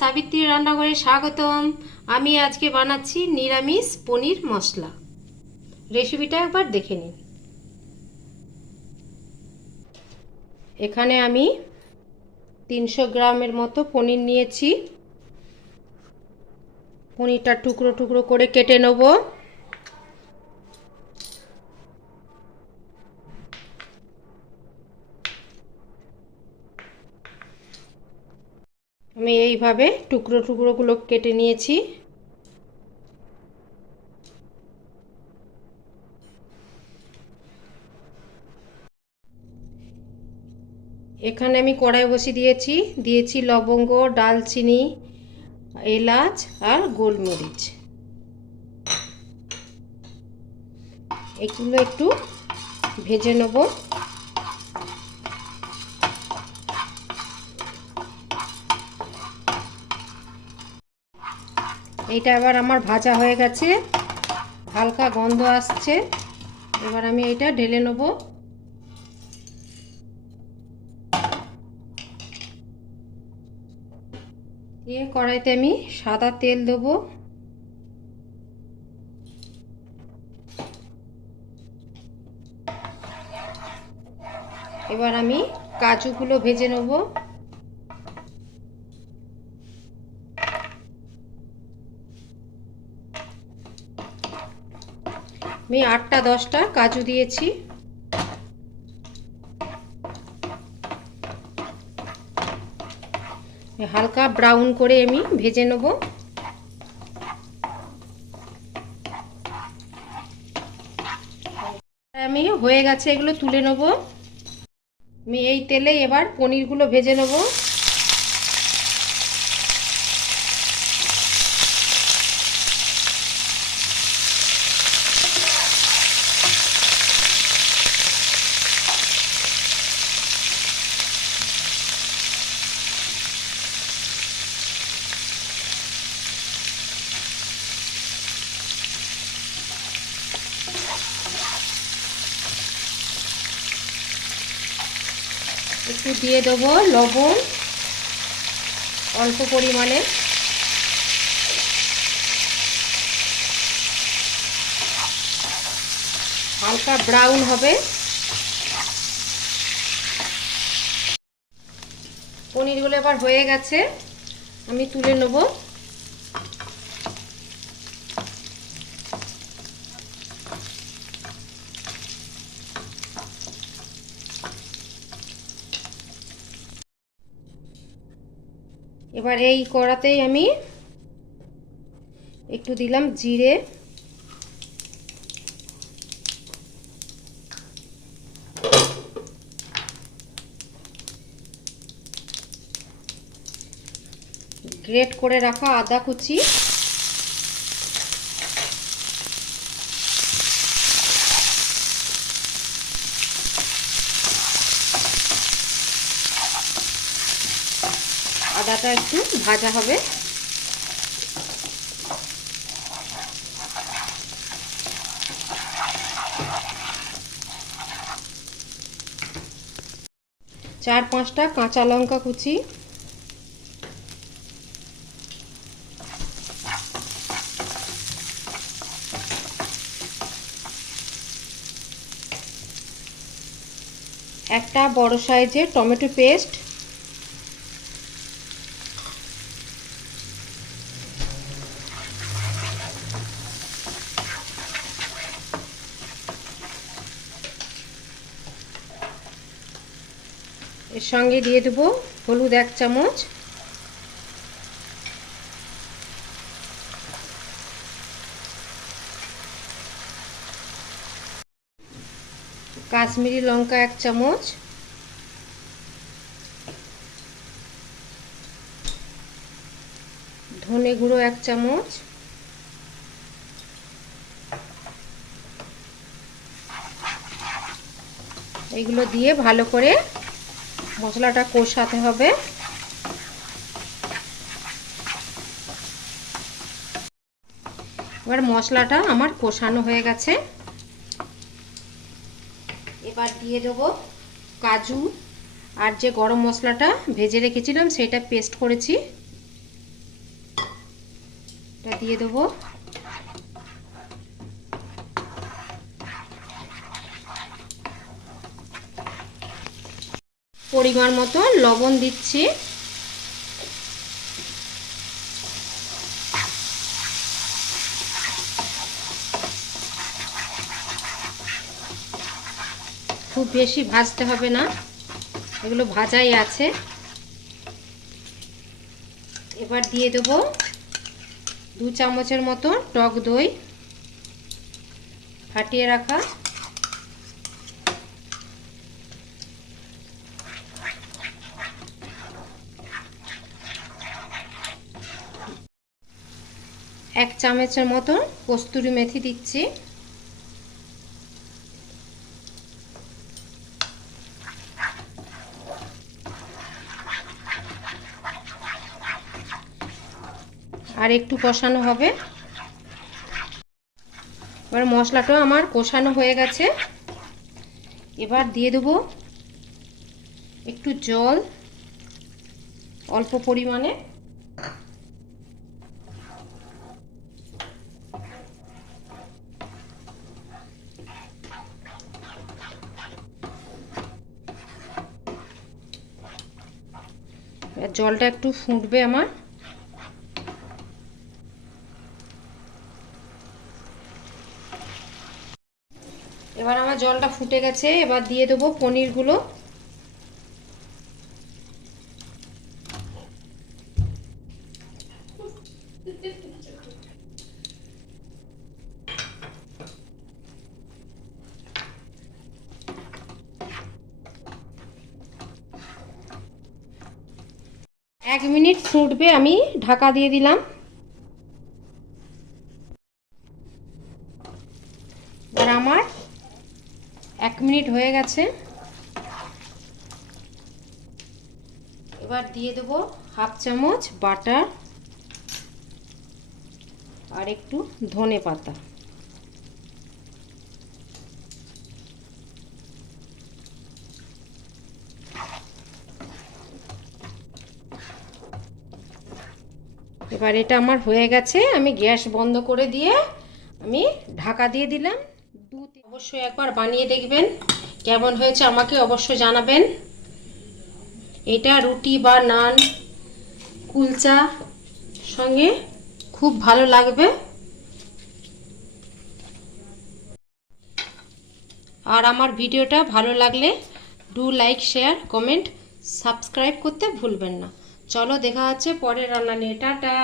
সাবিত্রী রান্নাঘরে স্বাগতম। আমি আজকে বানাচ্ছি নিরামিষ পনির মশলা। রেসিপিটা একবার দেখে নিন। এখানে আমি 300 গ্রামের মতো পনির নিয়েছি। পনিরটা টুকরো টুকরো করে কেটে নেব। আমি এইভাবে টুকরো টুকরোগুলো কেটে নিয়েছি। এখানে আমি কড়াই বসিয়ে দিয়েছি লবঙ্গ, ডালচিনি, এলাচ আর গোলমরিচ। এগুলো একটু ভেজে নেব। এইটা এবার আমার ভাজা হয়ে গেছে, হালকা গন্ধ আসছে। এবার আমি এটা ঢেলে নেব। দিয়ে কড়াইতে আমি সাদা তেল দেবো। এবার আমি কাজুগুলো ভেজে নেব। আমি 8টা-10টা কাজু দিয়েছি। হালকা ব্রাউন করে আমি ভেজে নেব। আমি হয়ে গেছে, এগুলো তুলে নেব। আমি এই তেলে এবার পনিরগুলো ভেজে নেব। একটু দিয়ে দেবো লবণ অল্প পরিমাণে। হালকা ব্রাউন হবে। পনিরগুলো এবার হয়ে গেছে, আমি তুলে নেব। এবার এই কড়াতেই আমি একটু দিলাম জিরে, গ্রেট করে রাখা আদা কুচি, আদাটা একটু ভাজা হবে। 4-5টা কাঁচা লঙ্কা কুচি, একটা বড় সাইজের টমেটো পেস্ট, এর সঙ্গে দিয়ে দেবো হলুদ 1 চামচ, কাশ্মীরি লঙ্কা 1 চামচ, ধনে গুঁড়ো 1 চামচ, এইগুলো দিয়ে ভালো করে মশলাটা কষাতে হবে। এবার মশলাটা আমার কষানো হয়ে গেছে। এবার দিয়ে দেবো কাজু আর যে গরম মশলাটা ভেজে রেখেছিলাম সেটা পেস্ট করেছি দিয়ে দেবো পরিমাণ মতো লবণ দিচ্ছি। খুব বেশি ভাজতে হবে না, এগুলো ভাজাই আছে। এবার দিয়ে দেব 2 চামচের মতো টক দই ফাটিয়ে রাখা। এক চামচের মতো কস্তুরি মেথি দিচ্ছি। আর একটু কষানো হবে। এবার মশলাটা আমার কষানো হয়ে গেছে। এবার দিয়ে দেবো একটু জল, অল্প পরিমাণে। জলটা একটু ফুটবে আমার। এবার আমার জলটা ফুটে গেছে। এবার দিয়ে দেবো পনিরগুলো। এক মিনিট ফুটবে, আমি ঢাকা দিয়ে দিলাম। আর আমার 1 মিনিট হয়ে গেছে। এবার দিয়ে দেবো হাফ চামচ বাটার আর একটু ধনে পাতা। এবার এটা আমার হয়ে গেছে। আমি গ্যাস বন্ধ করে দিয়ে আমি ঢাকা দিয়ে দিলাম। অবশ্যই একবার বানিয়ে দেখবেন, কেমন হয়েছে আমাকে অবশ্যই জানাবেন। এটা রুটি বা নান, কুলচা সঙ্গে খুব ভালো লাগবে। আর আমার ভিডিওটা ভালো লাগলে do like, share, comment, subscribe করতে ভুলবেন না। চলো দেখা হচ্ছে পরের রান্না নিয়ে। টাটা।